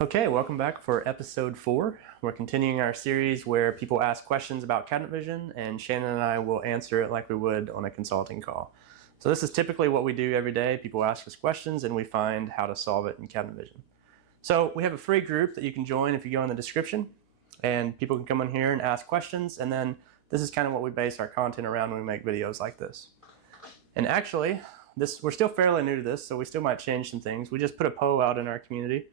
Okay, welcome back for episode 4. We're continuing our series where people ask questions about cabinet vision, and Shannon and I will answer it like we would on a consulting call. So this is typically what we do every day. People ask us questions and we find how to solve it in cabinet vision. So we have a free group that you can join if you go in the description, and people can come in here and ask questions, and then this is kind of what we base our content around when we make videos like this. And actually, we're still fairly new to this, so we still might change some things. We just put a poll out in our community.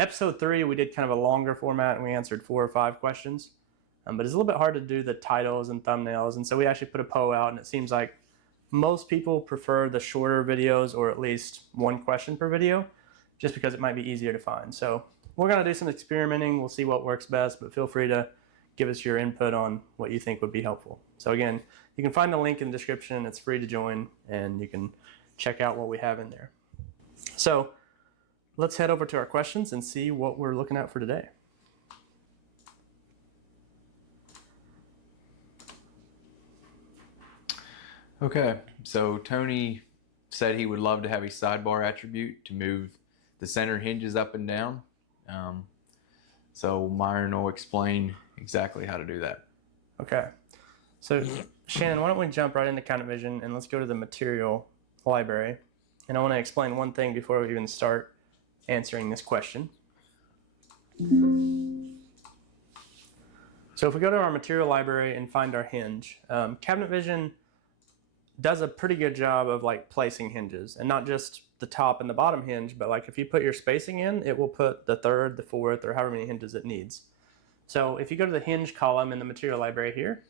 Episode 3, we did kind of a longer format and we answered 4 or 5 questions, but it's a little bit hard to do the titles and thumbnails, and so we actually put a poll out, and it seems like most people prefer the shorter videos, or at least 1 question per video, just because it might be easier to find. So we're going to do some experimenting. We'll see what works best, but feel free to give us your input on what you think would be helpful. So again, you can find the link in the description. It's free to join, and you can check out what we have in there. So let's head over to our questions and see what we're looking at for today. Okay, so Tony said he would love to have a sidebar attribute to move the center hinges up and down. So Myron will explain exactly how to do that. Okay, so Shannon, why don't we jump right into cabinet vision and let's go to the material library. And I want to explain one thing before we even start answering this question. So if we go to our material library and find our hinge, cabinet vision does a pretty good job of like placing hinges, and not just the top and the bottom hinge, but like if you put your spacing in, it will put the third, the fourth, or however many hinges it needs. So if you go to the hinge column in the material library here,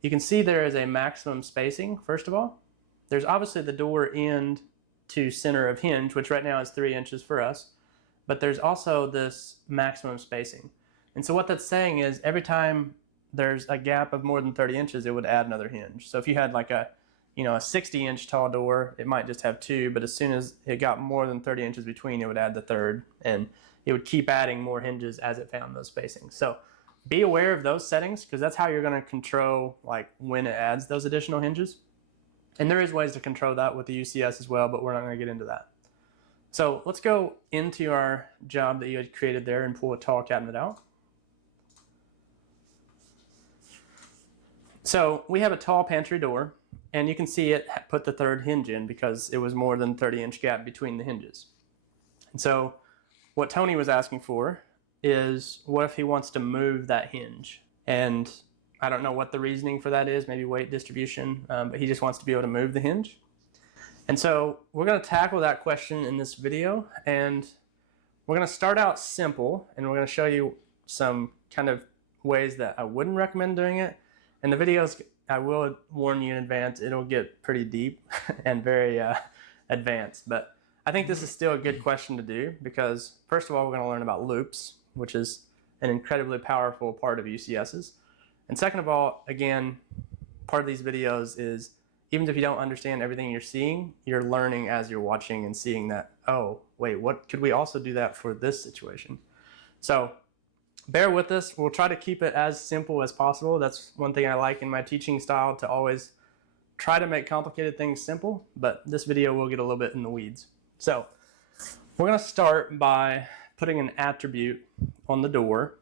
you can see there is a maximum spacing. First of all, there's obviously the door end to center of hinge, which right now is 3 inches for us, but there's also this maximum spacing. And so what that's saying is every time there's a gap of more than 30 inches, it would add another hinge. So if you had like a 60-inch tall door, it might just have 2, but as soon as it got more than 30 inches between, it would add the third, and it would keep adding more hinges as it found those spacings. So be aware of those settings, because that's how you're going to control like when it adds those additional hinges. And there is ways to control that with the UCS as well, but we're not going to get into that. So let's go into our job that you had created there and pull a tall cabinet out. So we have a tall pantry door, and you can see it put the third hinge in because it was more than 30-inch gap between the hinges. And so what Tony was asking for is, what if he wants to move that hinge? And I don't know what the reasoning for that is, maybe weight distribution, but he just wants to be able to move the hinge. And so we're going to tackle that question in this video, and we're going to start out simple, and we're going to show you some kind of ways that I wouldn't recommend doing it. And the videos, I will warn you in advance, it'll get pretty deep and very advanced, but I think this is still a good question to do because first of all, we're going to learn about loops, which is an incredibly powerful part of UCSs. And second of all, again, part of these videos is even if you don't understand everything you're seeing, you're learning as you're watching and seeing that, oh, wait, what could we also do that for this situation? So bear with us. We'll try to keep it as simple as possible. That's one thing I like in my teaching style, to always try to make complicated things simple, but this video will get a little bit in the weeds. So we're going to start by putting an attribute on the door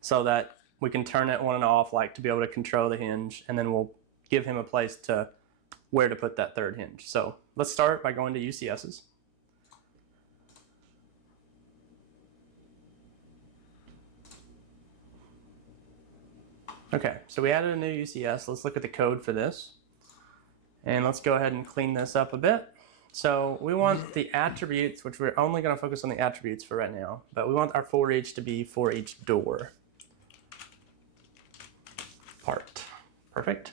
so that we can turn it on and off, like to be able to control the hinge, and then we'll give him a place to where to put that third hinge. So let's start by going to UCSs. Okay, so we added a new UCS. Let's look at the code for this. And let's go ahead and clean this up a bit. So we want the attributes, which we're only going to focus on the attributes for right now, but we want our for each to be for each door part. Perfect.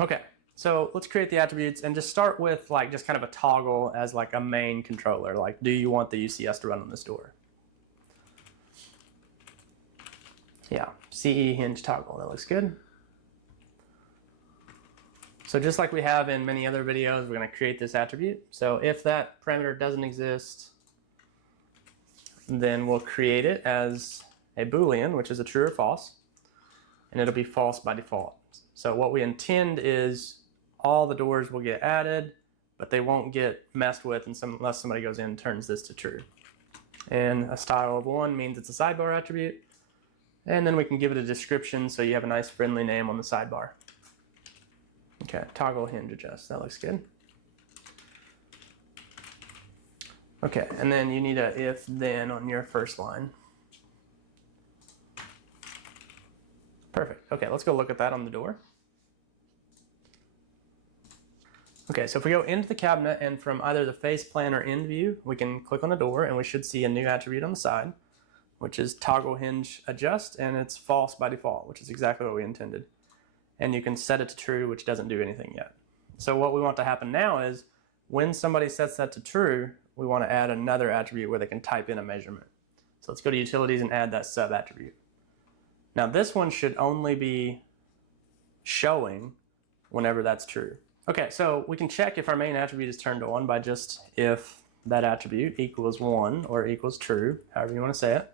Okay, so let's create the attributes and just start with like just kind of a toggle as like a main controller. Like, do you want the UCS to run on this door? Yeah, CE hinge toggle, that looks good. So just like we have in many other videos, we're going to create this attribute. So if that parameter doesn't exist, then we'll create it as a Boolean, which is a true or false, and it'll be false by default. So what we intend is all the doors will get added, but they won't get messed with unless somebody goes in and turns this to true. And a style of 1 means it's a sidebar attribute. And then we can give it a description so you have a nice friendly name on the sidebar. Okay, toggle hinge adjust. That looks good. Okay, and then you need a if then on your first line. Perfect. Okay, let's go look at that on the door. Okay, so if we go into the cabinet and from either the face plan or end view, we can click on the door and we should see a new attribute on the side, which is toggle hinge adjust, and it's false by default, which is exactly what we intended. And you can set it to true, which doesn't do anything yet. So what we want to happen now is when somebody sets that to true, we want to add another attribute where they can type in a measurement. So let's go to utilities and add that sub attribute. Now this one should only be showing whenever that's true. Okay, so we can check if our main attribute is turned on by just if that attribute equals 1 or equals true, however you want to say it.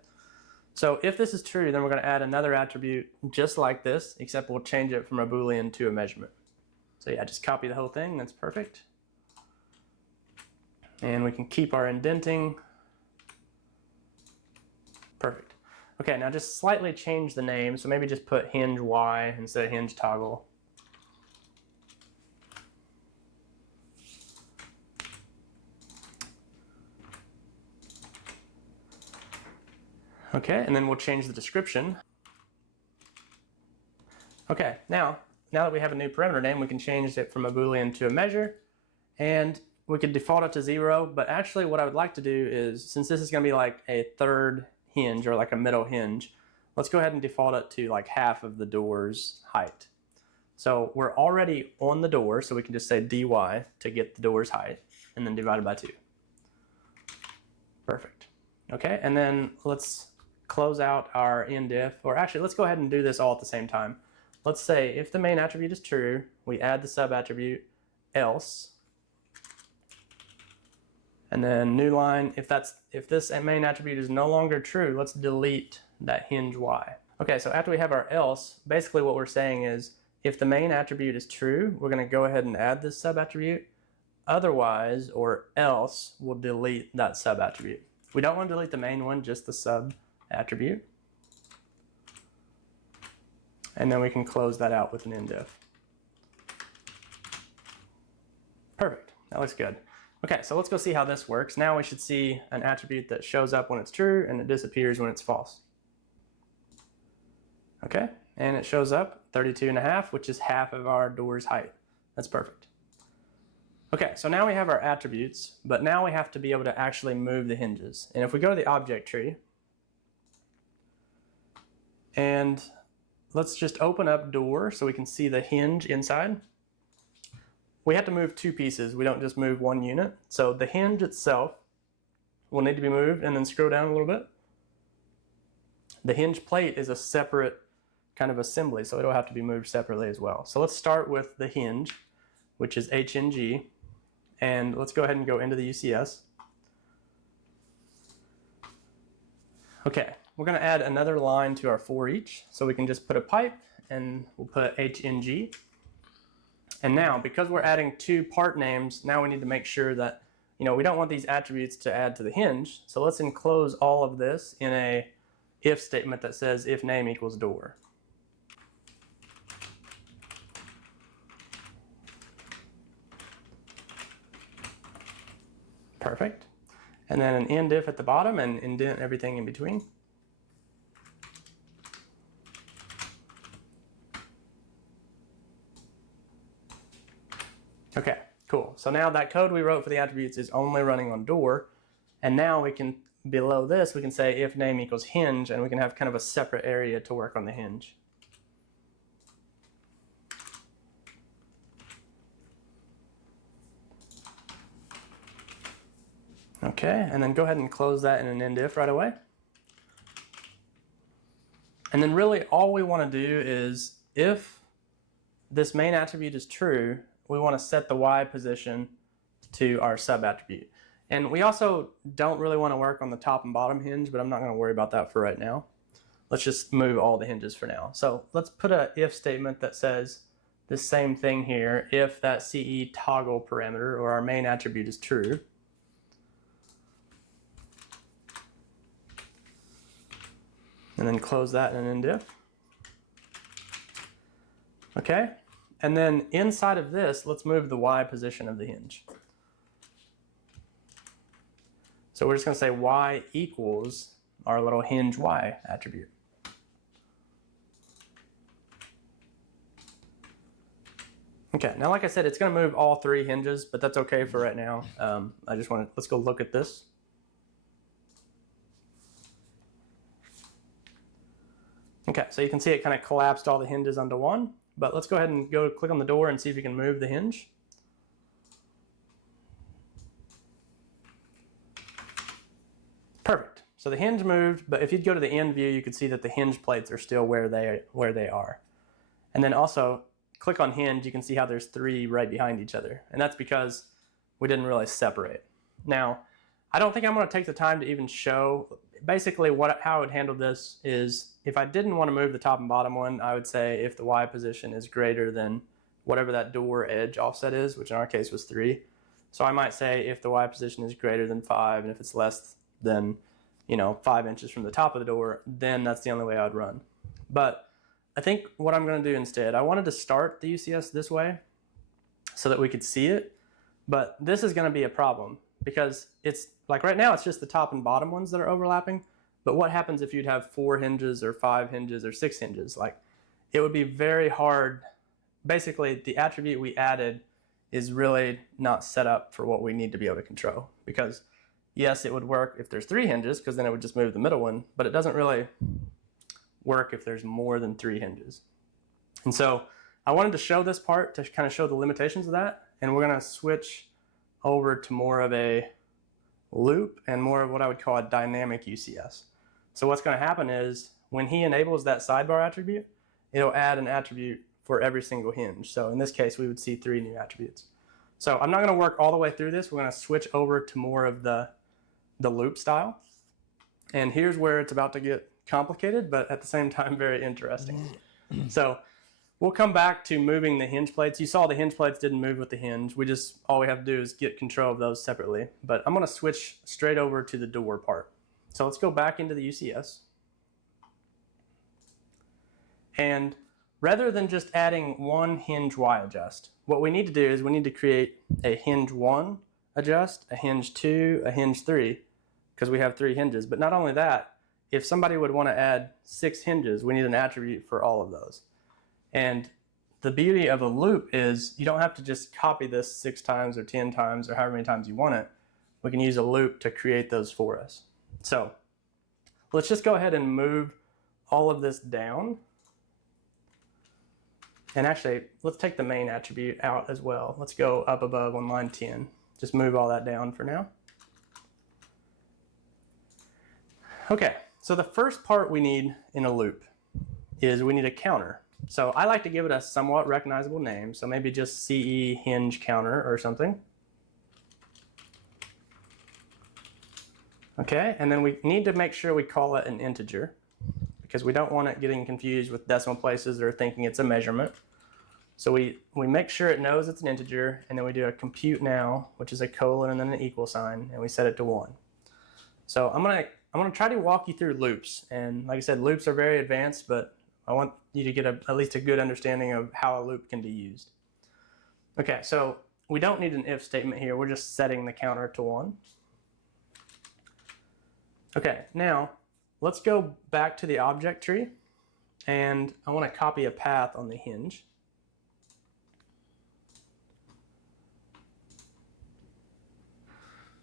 So if this is true, then we're going to add another attribute just like this, except we'll change it from a Boolean to a measurement. So yeah, just copy the whole thing, that's perfect. And we can keep our indenting. Perfect. Okay, now just slightly change the name, so maybe just put hinge Y instead of hinge toggle. Okay, and then we'll change the description. Okay, now that we have a new parameter name, we can change it from a Boolean to a measure, and we could default it to 0, but actually what I would like to do is, since this is going to be like a third hinge or like a middle hinge, let's go ahead and default it to like half of the door's height. So we're already on the door, so we can just say dy to get the door's height, and then divide it by 2. Perfect. Okay, and then let's close out our end if, or actually let's go ahead and do this all at the same time. Let's say if the main attribute is true, we add the sub attribute else, and then new line, if this main attribute is no longer true, let's delete that hinge Y. Okay, so after we have our else, basically what we're saying is if the main attribute is true, we're going to go ahead and add this sub attribute. Otherwise, or else, we'll delete that sub attribute. We don't want to delete the main one, just the sub attribute. And then we can close that out with an end if. Perfect, that looks good. Okay, so let's go see how this works. Now we should see an attribute that shows up when it's true and it disappears when it's false. Okay, and it shows up 32.5, which is half of our door's height. That's perfect. Okay, so now we have our attributes, but now we have to be able to actually move the hinges. And if we go to the object tree, and let's just open up door so we can see the hinge inside. We have to move 2 pieces. We don't just move 1 unit. So the hinge itself will need to be moved, and then scroll down a little bit. The hinge plate is a separate kind of assembly, so it'll have to be moved separately as well. So let's start with the hinge, which is HNG, and let's go ahead and go into the UCS. Okay, we're going to add another line to our for each, so we can just put a pipe and we'll put HNG. And now, because we're adding 2 part names, now we need to make sure that, we don't want these attributes to add to the hinge, so let's enclose all of this in a if statement that says if name equals door. Perfect. And then an end if at the bottom and indent everything in between. Okay, cool. So now that code we wrote for the attributes is only running on door, and now we can, below this, we can say if name equals hinge, and we can have kind of a separate area to work on the hinge. Okay, and then go ahead and close that in an end if right away. And then really all we want to do is, if this main attribute is true, we want to set the Y position to our sub attribute. And we also don't really want to work on the top and bottom hinge, but I'm not going to worry about that for right now. Let's just move all the hinges for now. So let's put an if statement that says the same thing here, if that CE toggle parameter or our main attribute is true. and then close that in an indiff. Okay, and then inside of this, let's move the Y position of the hinge. So we're just going to say Y equals our little hinge Y attribute. Okay, now like I said, it's going to move all three hinges, but that's okay for right now. Let's go look at this. Okay, so you can see it kind of collapsed all the hinges onto one, but let's go ahead and go click on the door and see if you can move the hinge. Perfect. So the hinge moved, but if you'd go to the end view, you could see that the hinge plates are still where they are. And then also, click on hinge, you can see how there's three right behind each other. And that's because we didn't really separate. Now, I don't think I'm going to take the time to even show. Basically, how I would handle this is if I didn't want to move the top and bottom one, I would say if the Y position is greater than whatever that door edge offset is, which in our case was 3. So I might say if the Y position is greater than 5, and if it's less than 5 inches from the top of the door, then that's the only way I'd run. But I think what I'm going to do instead, I wanted to start the UCS this way so that we could see it, but this is going to be a problem because it's like right now it's just the top and bottom ones that are overlapping, but what happens if you'd have 4 hinges or 5 hinges or 6 hinges? Like, it would be very hard. Basically, the attribute we added is really not set up for what we need to be able to control, because yes, it would work if there's 3 hinges, because then it would just move the middle one, but it doesn't really work if there's more than 3 hinges. And so I wanted to show this part to kind of show the limitations of that, and we're going to switch over to more of a loop and more of what I would call a dynamic UCS. So what's going to happen is when he enables that sidebar attribute, it'll add an attribute for every single hinge. So in this case, we would see 3 new attributes. So I'm not going to work all the way through this. We're going to switch over to more of the loop style. And here's where it's about to get complicated, but at the same time, very interesting. So we'll come back to moving the hinge plates. You saw the hinge plates didn't move with the hinge. All we have to do is get control of those separately. But I'm going to switch straight over to the door part. So let's go back into the UCS. And rather than just adding one hinge Y adjust, what we need to do is we need to create a hinge 1 adjust, a hinge 2, a hinge 3, because we have 3 hinges. But not only that, if somebody would want to add 6 hinges, we need an attribute for all of those. And the beauty of a loop is you don't have to just copy this 6 times or 10 times or however many times you want it. We can use a loop to create those for us. So let's just go ahead and move all of this down. And actually, let's take the main attribute out as well. Let's go up above on line 10. Just move all that down for now. Okay, so the first part we need in a loop is we need a counter. So I like to give it a somewhat recognizable name, so maybe just CE hinge counter or something. Okay, and then we need to make sure we call it an integer, because we don't want it getting confused with decimal places or thinking it's a measurement. So we make sure it knows it's an integer, and then we do a compute now, which is a colon and then an equal sign, and we set it to 1. So I'm gonna try to walk you through loops, and like I said, loops are very advanced, but I want you to get at least a good understanding of how a loop can be used. Okay, so we don't need an if statement here. We're just setting the counter to 1. Okay, now let's go back to the object tree, and I want to copy a path on the hinge.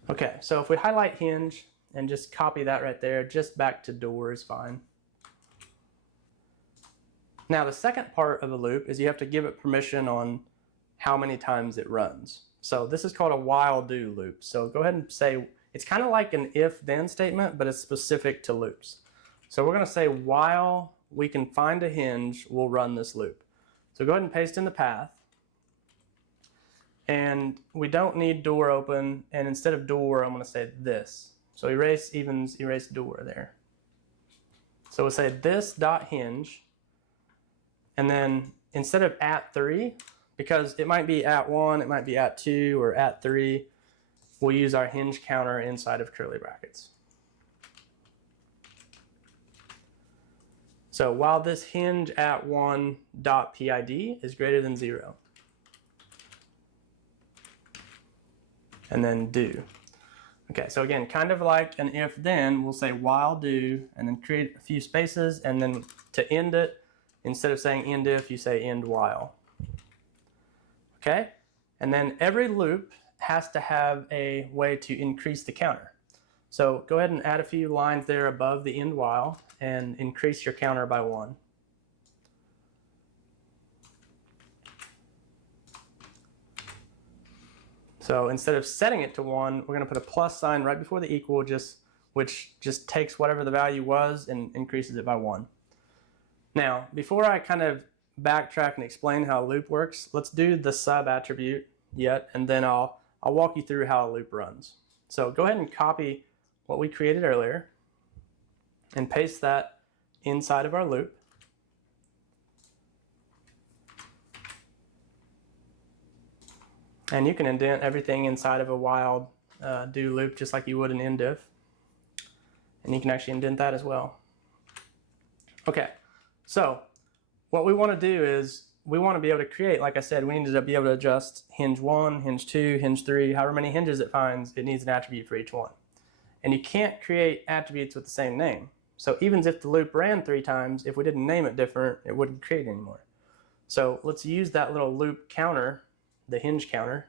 Okay, so if we highlight hinge and just copy that right there, just back to door is fine. Now the second part of a loop is you have to give it permission on how many times it runs. So this is called a while do loop. So go ahead and say, it's kind of like an if then statement, but it's specific to loops. So we're going to say while we can find a hinge, we'll run this loop. So go ahead and paste in the path. And we don't need door open, and instead of door, I'm going to say this. So erase evens, erase door there. So we'll say this dot hinge, and then instead of at 3, because it might be at 1, it might be at 2, or at 3, we'll use our hinge counter inside of curly brackets. So while this hinge at 1.PID is greater than 0. And then do. Okay, so again, kind of like an if then, we'll say while do, and then create a few spaces, and then to end it, instead of saying end if, you say end while. Okay, and then every loop has to have a way to increase the counter. So go ahead and add a few lines there above the end while and increase your counter by 1. So instead of setting it to 1, we're going to put a plus sign right before the equal, which just takes whatever the value was and increases it by 1. Now, before I kind of backtrack and explain how a loop works, let's do the sub attribute yet, and then I'll walk you through how a loop runs. So go ahead and copy what we created earlier and paste that inside of our loop. And you can indent everything inside of a while do loop just like you would an end if. And you can actually indent that as well. Okay, so what we want to do is we want to be able to create, like I said, we need to be able to adjust hinge 1, hinge 2, hinge 3, however many hinges it finds, it needs an attribute for each one. And you can't create attributes with the same name. So even if the loop ran 3 times, if we didn't name it different, it wouldn't create anymore. So let's use that little loop counter, the hinge counter,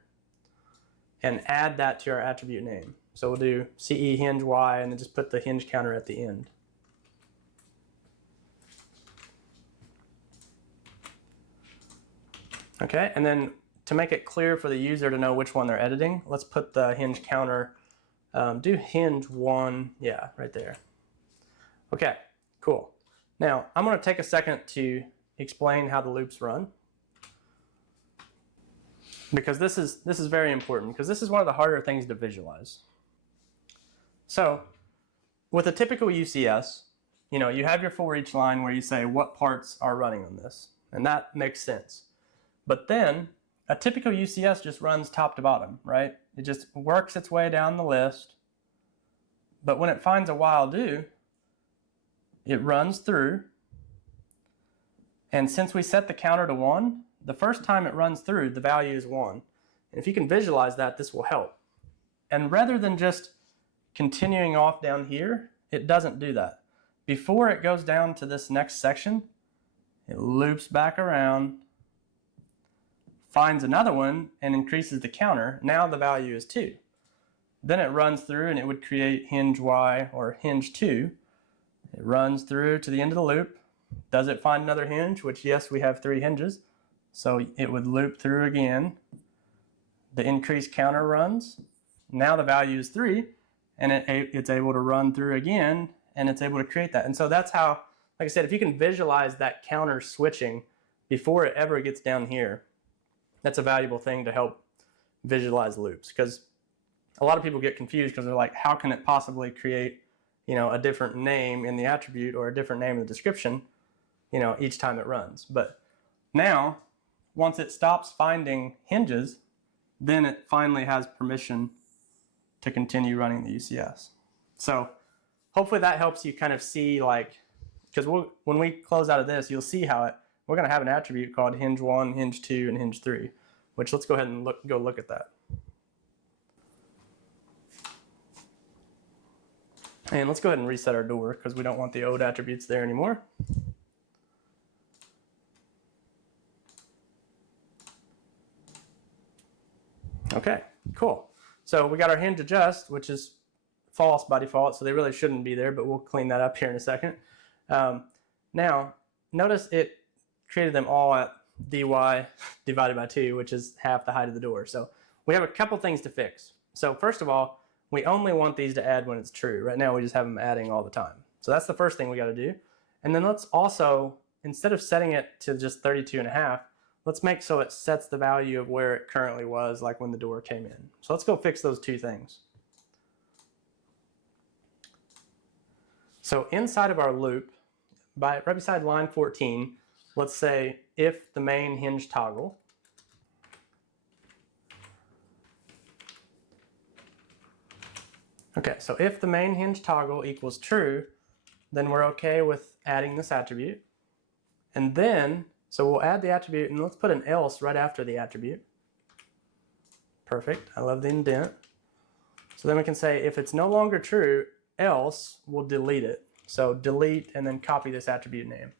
and add that to our attribute name. So we'll do CE hinge Y and then just put the hinge counter at the end. Okay, and then to make it clear for the user to know which one they're editing, let's put the hinge counter, do hinge 1, yeah, right there. Okay, cool. Now I'm going to take a second to explain how the loops run, because this is very important, because this is one of the harder things to visualize. So with a typical UCS, you have your for each line where you say what parts are running on this, and that makes sense. But then a typical UCS just runs top to bottom, right? It just works its way down the list. But when it finds a while do, it runs through. And since we set the counter to 1, the first time it runs through, the value is 1. And if you can visualize that, this will help. And rather than just continuing off down here, it doesn't do that. Before it goes down to this next section, it loops back around, finds another one, and increases the counter. Now the value is 2. Then it runs through and it would create hinge Y or hinge 2. It runs through to the end of the loop. Does it find another hinge? Which, yes, we have 3 hinges. So it would loop through again. The increased counter runs. Now the value is 3, and it's able to run through again, and it's able to create that. And so that's how, like I said, if you can visualize that counter switching before it ever gets down here, that's a valuable thing to help visualize loops, because a lot of people get confused because they're like, how can it possibly create, a different name in the attribute or a different name in the description, each time it runs. But now, once it stops finding hinges, then it finally has permission to continue running the UCS. So hopefully that helps you kind of see, because when we close out of this, you'll see how we're going to have an attribute called hinge 1, hinge 2, and hinge 3, which let's go ahead and go look at that. And let's go ahead and reset our door because we don't want the old attributes there anymore. Okay, cool. So we got our hinge adjust, which is false by default, so they really shouldn't be there, but we'll clean that up here in a second. Now, notice it created them all at dy divided by 2, which is half the height of the door. So we have a couple things to fix. So first of all, we only want these to add when it's true. Right now we just have them adding all the time. So that's the first thing we got to do. And then let's also, instead of setting it to just 32.5, let's make so it sets the value of where it currently was, like when the door came in. So let's go fix those 2 things. So inside of our loop, right beside line 14, let's say if the main hinge toggle Okay, so if the main hinge toggle equals true, then we're okay with adding this attribute. And then, so we'll add the attribute, and let's put an else right after the attribute. Perfect. I love the indent. So then we can say if it's no longer true, else we'll delete it. So delete and then copy this attribute name.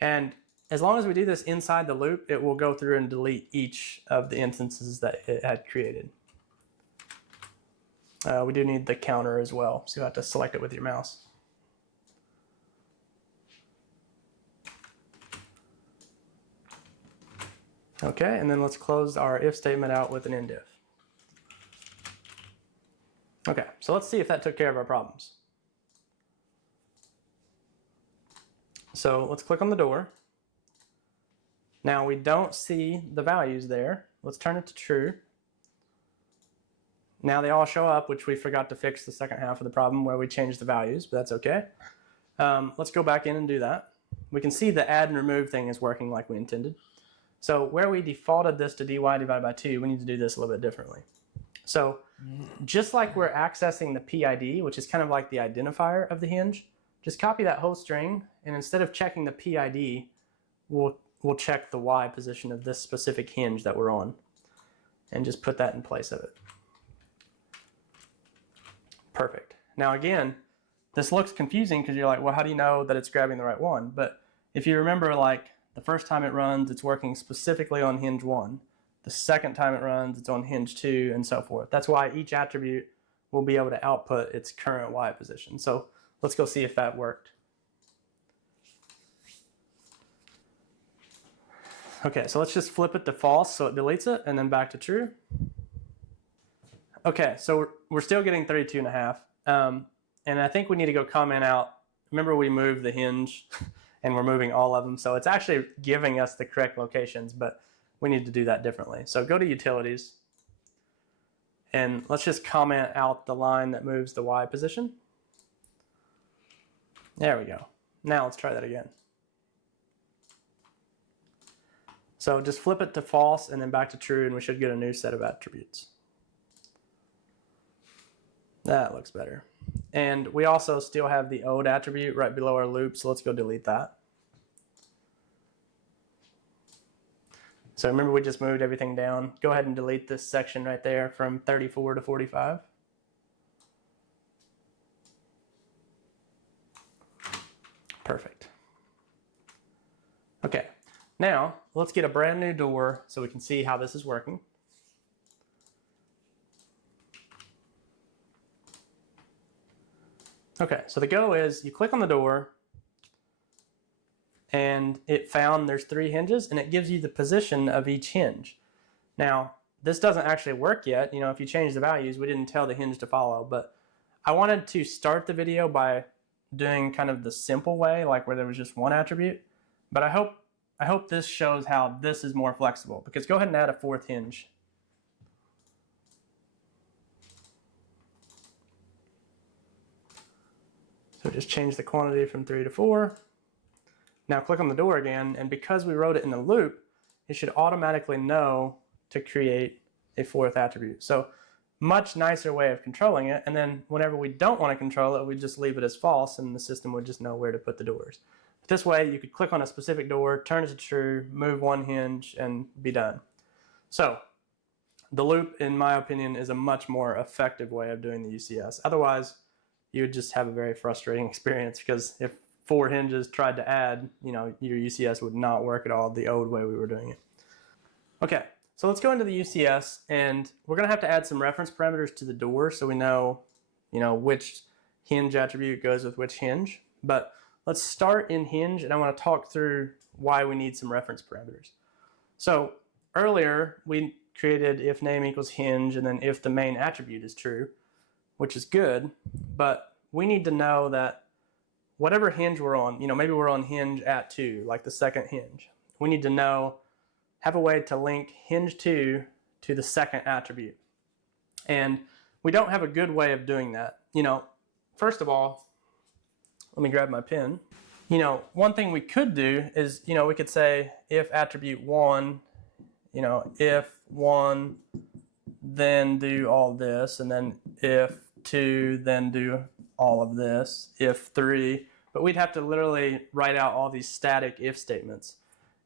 And as long as we do this inside the loop, it will go through and delete each of the instances that it had created. We do need the counter as well, so you have to select it with your mouse. Okay, and then let's close our if statement out with an end if. Okay, so let's see if that took care of our problems. So let's click on the door. Now we don't see the values there. Let's turn it to true. Now they all show up, which we forgot to fix the second half of the problem where we changed the values, but that's okay. Let's go back in and do that. We can see the add and remove thing is working like we intended. So where we defaulted this to dy divided by 2, we need to do this a little bit differently. So just like we're accessing the PID, which is kind of like the identifier of the hinge, just copy that whole string, and instead of checking the PID, we'll check the Y position of this specific hinge that we're on, and just put that in place of it. Perfect. Now again, this looks confusing because you're like, well, how do you know that it's grabbing the right one? But if you remember, like the first time it runs, it's working specifically on hinge 1. The second time it runs, it's on hinge 2, and so forth. That's why each attribute will be able to output its current Y position. So let's go see if that worked. Okay, so let's just flip it to false so it deletes it, and then back to true. Okay, so we're still getting 32.5. And I think we need to go comment out. Remember we moved the hinge and we're moving all of them. So it's actually giving us the correct locations, but we need to do that differently. So go to utilities and let's just comment out the line that moves the Y position. There we go. Now let's try that again. So just flip it to false and then back to true, and we should get a new set of attributes. That looks better. And we also still have the ode attribute right below our loop, so let's go delete that. So remember we just moved everything down. Go ahead and delete this section right there from 34 to 45. Perfect. Okay, now let's get a brand new door so we can see how this is working. Okay, so the go is you click on the door and it found there's 3 hinges and it gives you the position of each hinge. Now, this doesn't actually work yet. You know, if you change the values, we didn't tell the hinge to follow, but I wanted to start the video by doing kind of the simple way, like where there was just one attribute, but I hope this shows how this is more flexible, because go ahead and add a 4th hinge. So just change the quantity from 3 to 4. Now click on the door again, and because we wrote it in a loop, it should automatically know to create a 4th attribute. So much nicer way of controlling it, and then whenever we don't want to control it, we just leave it as false and the system would just know where to put the doors. But this way you could click on a specific door, turn it to true, move one hinge, and be done. So the loop, in my opinion, is a much more effective way of doing the UCS. Otherwise, you would just have a very frustrating experience, because if 4 hinges tried to add, you know, your UCS would not work at all the old way we were doing it. Okay, so let's go into the UCS, and we're going to have to add some reference parameters to the door so we know, you know, which hinge attribute goes with which hinge. But let's start in hinge, and I want to talk through why we need some reference parameters. So earlier we created if name equals hinge and then if the main attribute is true, which is good, but we need to know that whatever hinge we're on, you know, maybe we're on hinge at 2, like the second hinge. We need to know, have a way to link hinge 2 to the second attribute. And we don't have a good way of doing that. You know, first of all, let me grab my pen. You know, one thing we could do is, you know, we could say if attribute 1, you know, if 1, then do all this, and then if 2, then do all of this, if 3, but we'd have to literally write out all these static if statements.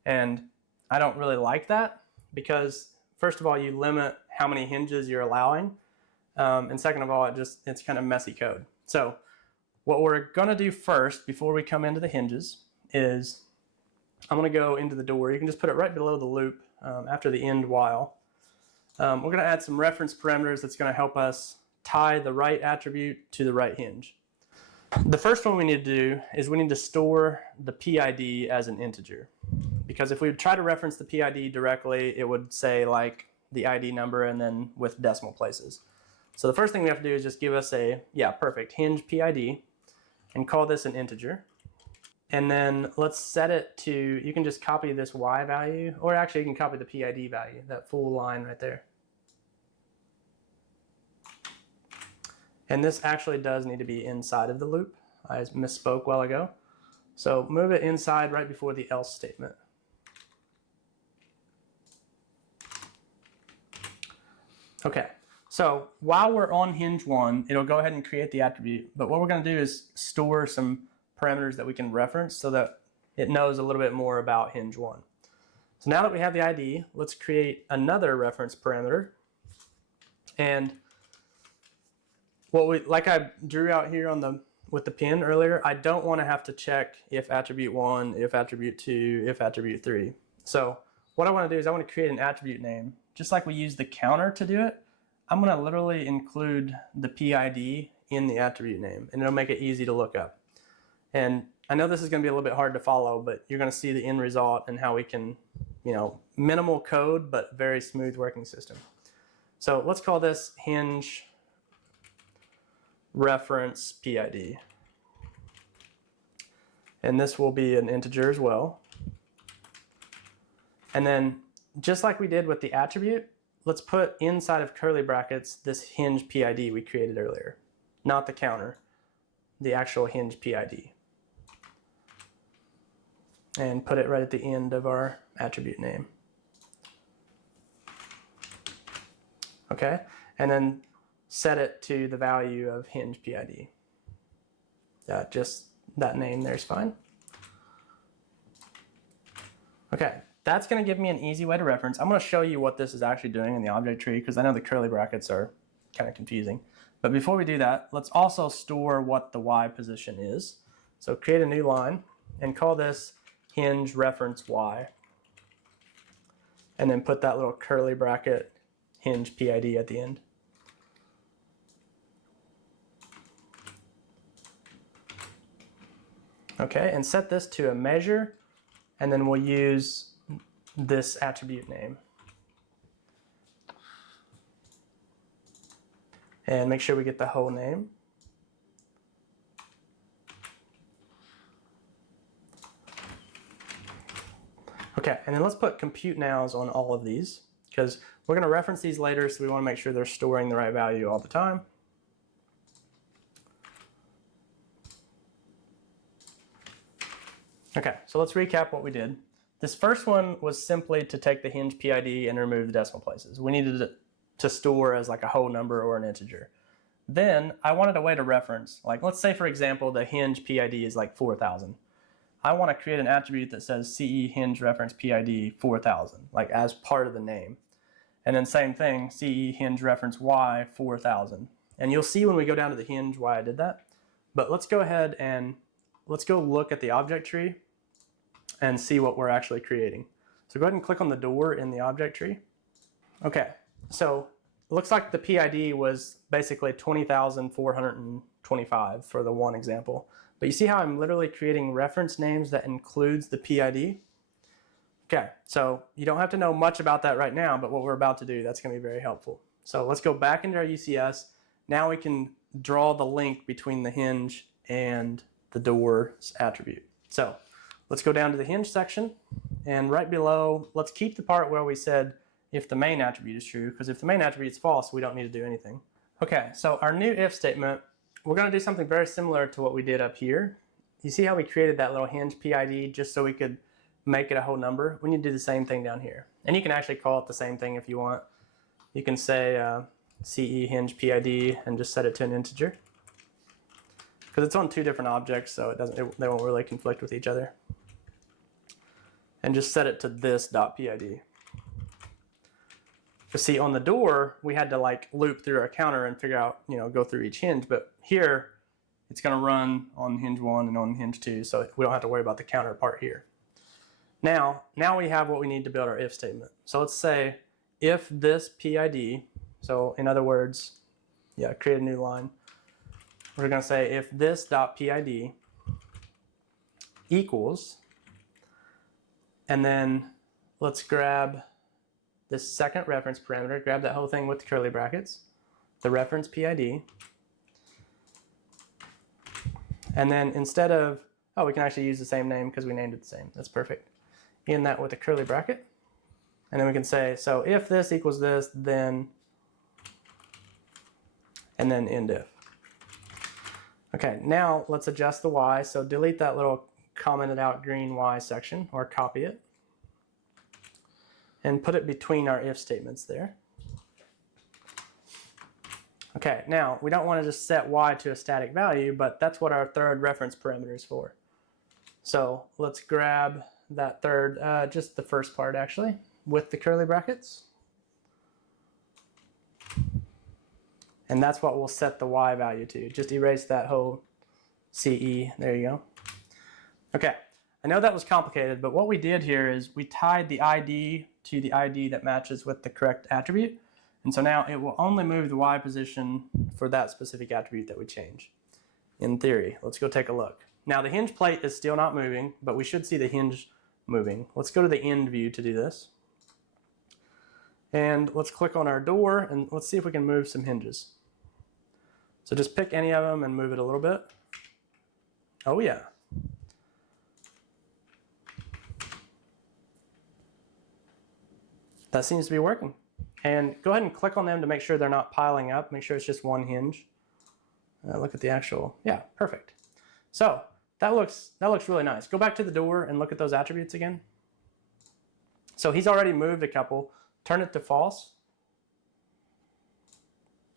And I don't really like that because, first of all, you limit how many hinges you're allowing. And second of all, it's kind of messy code. So what we're going to do first, before we come into the hinges, is I'm going to go into the door. You can just put it right below the loop after the end while. We're going to add some reference parameters that's going to help us tie the right attribute to the right hinge. The first one we need to do is we need to store the PID as an integer. Because if we would try to reference the PID directly, it would say like the ID number and then with decimal places. So the first thing we have to do is just give us a, perfect, hinge PID, and call this an integer. And then let's set it to, you can just copy this Y value, or actually you can copy the PID value, that full line right there. And this actually does need to be inside of the loop. I misspoke a while ago. So move it inside right before the else statement. Okay, so while we're on hinge 1, it'll go ahead and create the attribute. But what we're going to do is store some parameters that we can reference so that it knows a little bit more about hinge 1. So now that we have the ID, let's create another reference parameter. And like I drew out here with the pin earlier, I don't want to have to check if attribute 1, if attribute 2, if attribute 3. So what I want to do is I want to create an attribute name. Just like we use the counter to do it, I'm going to literally include the PID in the attribute name, and it'll make it easy to look up. And I know this is going to be a little bit hard to follow, but you're going to see the end result and how we can, minimal code, but very smooth working system. So let's call this hinge reference PID. And this will be an integer as well. And then just like we did with the attribute, let's put inside of curly brackets this hinge PID we created earlier. Not the counter, the actual hinge PID. And put it right at the end of our attribute name. Okay, and then set it to the value of hinge PID. Just that name there is fine. Okay, that's going to give me an easy way to reference. I'm going to show you what this is actually doing in the object tree because I know the curly brackets are kind of confusing. But before we do that, let's also store what the Y position is. So create a new line and call this hinge reference Y. And then put that little curly bracket hinge PID at the end. Okay, and set this to a measure, and then we'll use this attribute name. And make sure we get the whole name. Okay, and then let's put compute nows on all of these because we're going to reference these later, so we want to make sure they're storing the right value all the time. Okay, so let's recap what we did. This first one was simply to take the hinge PID and remove the decimal places. We needed it to store as like a whole number or an integer. Then I wanted a way to reference, like let's say for example the hinge PID is like 4,000. I want to create an attribute that says CE hinge reference PID 4,000, like as part of the name. And then same thing, CE hinge reference Y 4,000. And you'll see when we go down to the hinge why I did that. But let's go ahead and let's go look at the object tree and see what we're actually creating. So go ahead and click on the door in the object tree. Okay, so it looks like the PID was basically 20,425 for the one example. But you see how I'm literally creating reference names that includes the PID? Okay, so you don't have to know much about that right now, but what we're about to do, that's going to be very helpful. So let's go back into our UCS. Now we can draw the link between the hinge and the door's attribute. So let's go down to the hinge section, and right below, let's keep the part where we said if the main attribute is true, because if the main attribute is false, we don't need to do anything. Okay, so our new if statement, we're going to do something very similar to what we did up here. You see how we created that little hinge PID just so we could make it a whole number? We need to do the same thing down here. And you can actually call it the same thing if you want. You can say CE hinge PID and just set it to an integer. because it's on two different objects, so they won't really conflict with each other. And just set it to this.pid. But see, on the door, we had to like loop through our counter and figure out, go through each hinge. But here, it's going to run on hinge 1 and on hinge 2, so we don't have to worry about the counter part here. Now we have what we need to build our if statement. So let's say if this PID, so in other words, create a new line. We're going to say if this.pid equals, and then let's grab this second reference parameter, grab that whole thing with the curly brackets, the reference PID, and then instead of, we can actually use the same name because we named it the same. That's perfect. In that with a curly bracket, and then we can say, so if this equals this, then, and then end if. Okay, now let's adjust the y. So delete that little commented out green y section, or copy it, and put it between our if statements there. Okay, now we don't want to just set y to a static value, but that's what our third reference parameter is for. So let's grab that third, just the first part actually, with the curly brackets. And that's what we'll set the y value to. Just erase that whole CE. There you go. Okay, I know that was complicated, but what we did here is we tied the ID to the ID that matches with the correct attribute. And so now it will only move the y position for that specific attribute that we change. In theory, let's go take a look. Now the hinge plate is still not moving, but we should see the hinge moving. Let's go to the end view to do this. And let's click on our door and let's see if we can move some hinges. So just pick any of them and move it a little bit. Oh yeah. That seems to be working. And go ahead and click on them to make sure they're not piling up. Make sure it's just one hinge. Look at the actual, yeah, perfect. So that looks really nice. Go back to the door and look at those attributes again. So he's already moved a couple. Turn it to false.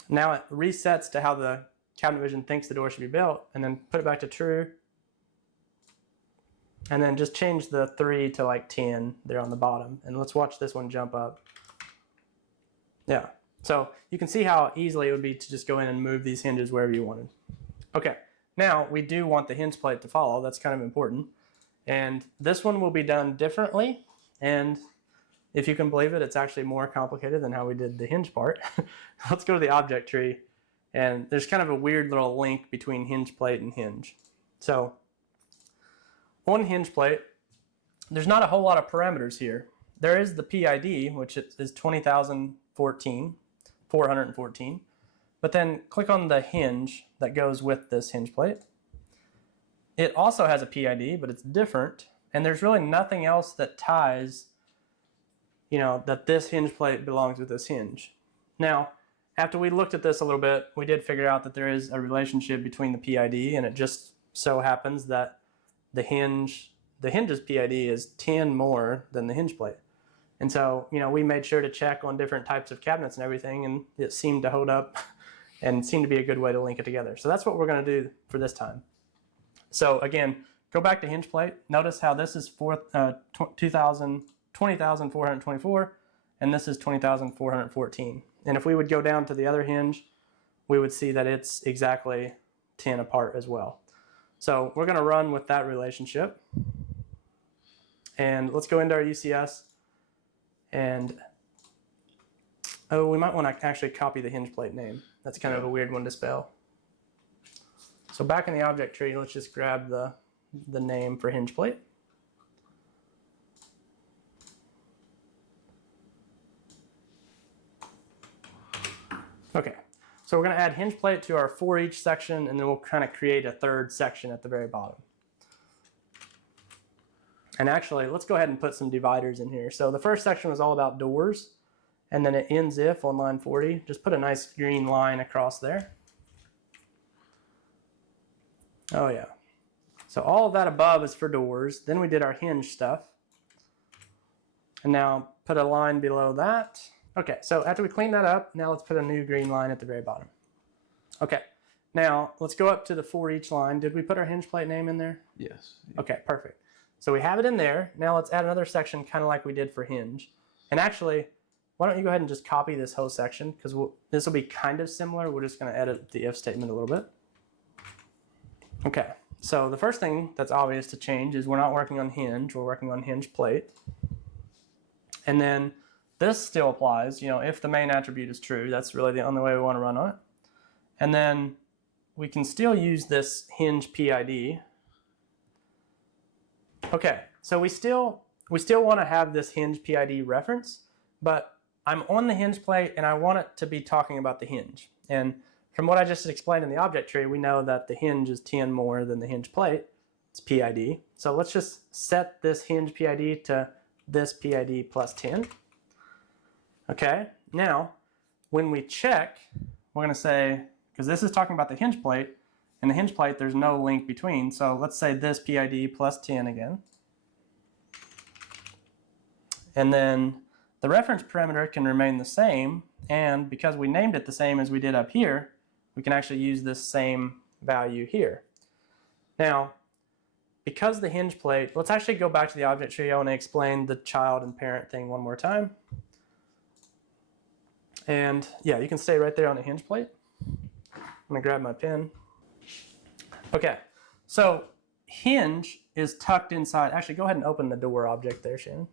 Now it resets to how the cabinet vision thinks the door should be built, and then put it back to true. And then just change the 3 to like 10 there on the bottom. And let's watch this one jump up. Yeah, so you can see how easily it would be to just go in and move these hinges wherever you wanted. Okay, now we do want the hinge plate to follow. That's kind of important. And this one will be done differently. And if you can believe it, it's actually more complicated than how we did the hinge part. Let's go to the object tree. And there's kind of a weird little link between hinge plate and hinge. So on hinge plate, there's not a whole lot of parameters here. There is the PID, which is 414. But then click on the hinge that goes with this hinge plate. It also has a PID, but it's different. And there's really nothing else that ties, that this hinge plate belongs with this hinge. Now, after we looked at this a little bit, we did figure out that there is a relationship between the PID, and it just so happens that the hinge's PID is 10 more than the hinge plate. And so, we made sure to check on different types of cabinets and everything, and it seemed to hold up and seemed to be a good way to link it together. So that's what we're going to do for this time. So again, go back to hinge plate. Notice how this is 20,424, and this is 20,414. And if we would go down to the other hinge, we would see that it's exactly 10 apart as well. So we're going to run with that relationship. And let's go into our UCS. And, we might want to actually copy the hinge plate name. That's kind of a weird one to spell. So back in the object tree, let's just grab the name for hinge plate. Okay, so we're going to add hinge plate to our for each section, and then we'll kind of create a third section at the very bottom. And actually, let's go ahead and put some dividers in here. So the first section was all about doors, and then it ends if on line 40. Just put a nice green line across there. Oh yeah. So all of that above is for doors. Then we did our hinge stuff. And now put a line below that. Okay, so after we clean that up, now let's put a new green line at the very bottom. Okay, Now, let's go up to the for each line. Did we put our hinge plate name in there? Yes. Okay, perfect. So we have it in there. Now let's add another section kind of like we did for hinge. And actually, why don't you go ahead and just copy this whole section, because this will be kind of similar. We're just going to edit the if statement a little bit. Okay, so the first thing that's obvious to change is we're not working on hinge, we're working on hinge plate. And then this still applies, if the main attribute is true. That's really the only way we want to run on it. And then we can still use this hinge PID. Okay, so we still want to have this hinge PID reference, but I'm on the hinge plate and I want it to be talking about the hinge. And from what I just explained in the object tree, we know that the hinge is 10 more than the hinge plate. It's PID. So let's just set this hinge PID to this PID plus 10. Okay, now when we check, we're going to say, because this is talking about the hinge plate, and the hinge plate there's no link between, so let's say this PID plus 10 again. And then the reference parameter can remain the same, and because we named it the same as we did up here, we can actually use this same value here. Now, because the hinge plate, let's actually go back to the object tree. I want to explain the child and parent thing one more time. And yeah, you can stay right there on the hinge plate. I'm going to grab my pen. Okay, so hinge is tucked inside. Actually, go ahead and open the door object there, Shannon.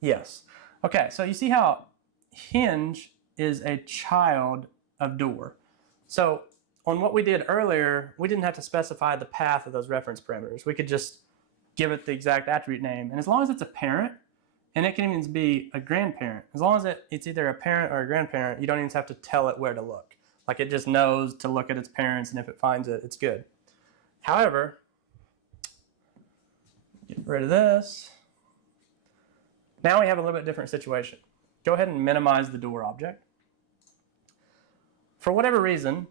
Yes. Okay, so you see how hinge is a child of door. So on what we did earlier, we didn't have to specify the path of those reference parameters. We could just give it the exact attribute name. And as long as it's a parent, and it can even be a grandparent, as long as it's either a parent or a grandparent, you don't even have to tell it where to look. Like it just knows to look at its parents, and if it finds it, it's good. However, get rid of this. Now we have a little bit different situation. Go ahead and minimize the door object. For whatever reason,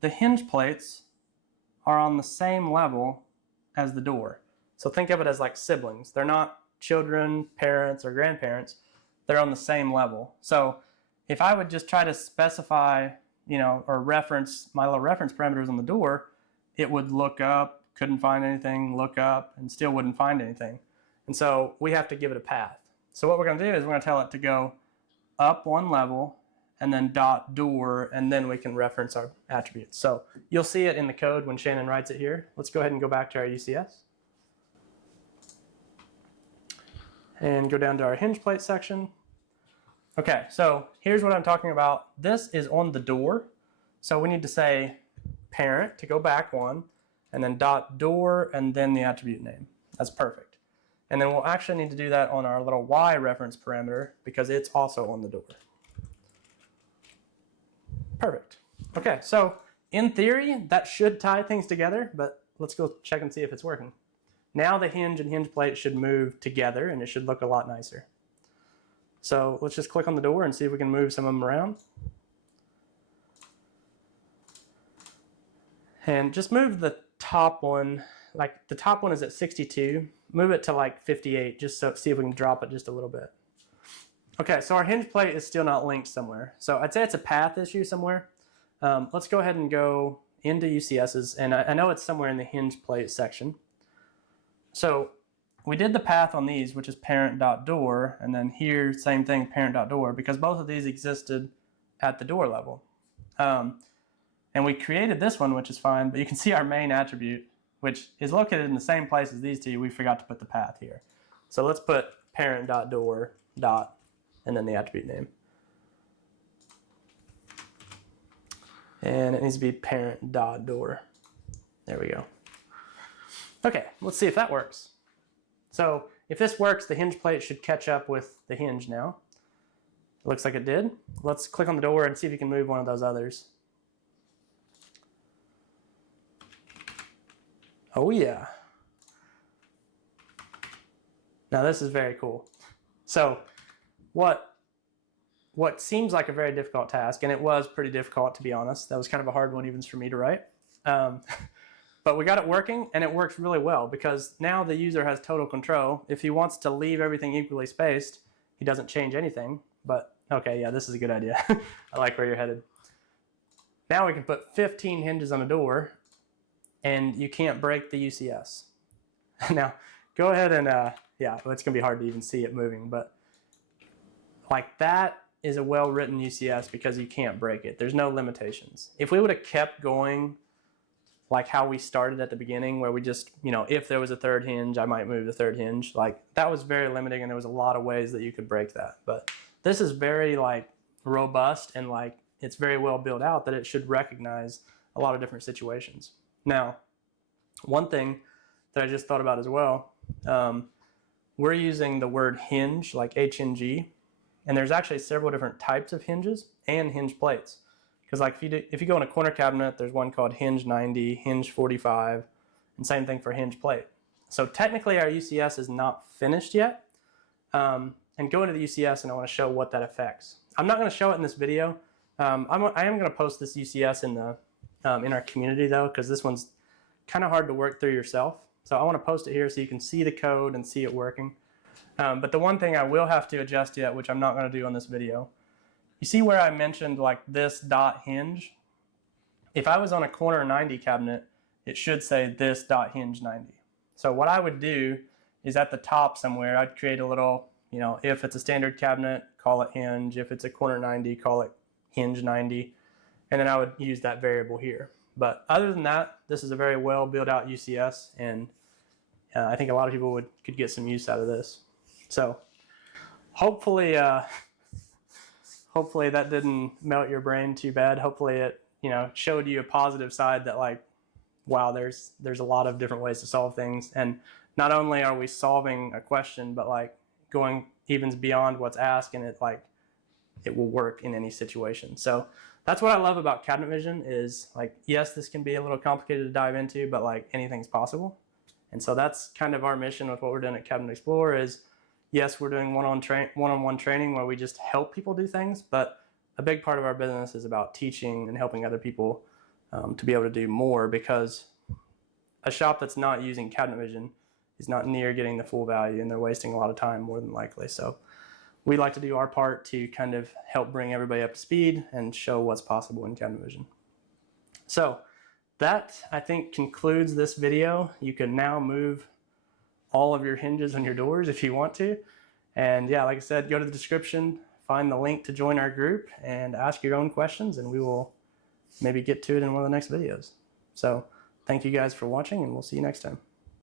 the hinge plates are on the same level as the door. So think of it as like siblings. They're not children, parents, or grandparents. They're on the same level. So if I would just try to specify, or reference my little reference parameters on the door, it would look up, couldn't find anything, look up, and still wouldn't find anything. And so we have to give it a path. So what we're going to do is we're going to tell it to go up one level and then dot door, and then we can reference our attributes. So you'll see it in the code when Shannon writes it here. Let's go ahead and go back to our UCS. And go down to our hinge plate section. Okay, so here's what I'm talking about. This is on the door. So we need to say parent to go back one, and then dot door, and then the attribute name. That's perfect. And then we'll actually need to do that on our little Y reference parameter because it's also on the door. Perfect. Okay, so in theory, that should tie things together, but let's go check and see if it's working. Now the hinge and hinge plate should move together, and it should look a lot nicer. So let's just click on the door and see if we can move some of them around. And just move the top one, like the top one is at 62. Move it to like 58, just so see if we can drop it just a little bit. Okay, so our hinge plate is still not linked somewhere. So I'd say it's a path issue somewhere. Let's go ahead and go into UCS's, and I know it's somewhere in the hinge plate section. So we did the path on these, which is parent.door, and then here, same thing, parent.door, because both of these existed at the door level. And we created this one, which is fine, but you can see our main attribute, which is located in the same place as these two. We forgot to put the path here. So let's put parent.door dot, and then the attribute name. And it needs to be parent.door. There we go. Okay, let's see if that works. So if this works, the hinge plate should catch up with the hinge now. It looks like it did. Let's click on the door and see if you can move one of those others. Oh yeah. Now this is very cool. So what seems like a very difficult task, and it was pretty difficult to be honest. That was kind of a hard one even for me to write. But we got it working, and it works really well because now the user has total control. If he wants to leave everything equally spaced, he doesn't change anything, but Okay, yeah, this is a good idea. I like where you're headed. Now we can put 15 hinges on a door, and you can't break the UCS. Now, go ahead and, yeah, well, it's going to be hard to even see it moving, but like that is a well-written UCS because you can't break it. There's no limitations. If we would have kept going like how we started at the beginning, where we just, if there was a third hinge, I might move the third hinge. Like that was very limiting, and there was a lot of ways that you could break that. But this is very like robust, and like it's very well built out that it should recognize a lot of different situations. Now, one thing that I just thought about as well, we're using the word hinge, like HNG, and there's actually several different types of hinges and hinge plates. Because like if you go in a corner cabinet, there's one called hinge 90, hinge 45, and same thing for hinge plate. So technically our UCS is not finished yet. And go into the UCS, and I want to show what that affects. I'm not going to show it in this video. I am going to post this UCS in our community though, because this one's kind of hard to work through yourself. So I want to post it here so you can see the code and see it working. But the one thing I will have to adjust yet, which I'm not going to do on this video, you see where I mentioned like this dot hinge? If I was on a corner 90 cabinet, it should say this dot hinge 90. So what I would do is at the top somewhere, I'd create a little, if it's a standard cabinet, call it hinge. If it's a corner 90, call it hinge 90. And then I would use that variable here. But other than that, this is a very well built out UCS, and I think a lot of people could get some use out of this. So hopefully that didn't melt your brain too bad. Hopefully it showed you a positive side that like, wow, there's a lot of different ways to solve things, and not only are we solving a question, but like going even beyond what's asked, and it will work in any situation. So that's what I love about cabinet vision is like, yes, this can be a little complicated to dive into, but like anything's possible. And so that's kind of our mission with what we're doing at Cabinet Explorer is, yes, we're doing one-on-one training where we just help people do things, but a big part of our business is about teaching and helping other people to be able to do more, because a shop that's not using cabinet vision is not near getting the full value, and they're wasting a lot of time more than likely. So we like to do our part to kind of help bring everybody up to speed and show what's possible in cabinet vision. So that, I think, concludes this video. You can now move all of your hinges on your doors if you want to. And yeah, like I said, go to the description, find the link to join our group, and ask your own questions, and we will maybe get to it in one of the next videos. So thank you guys for watching, and we'll see you next time.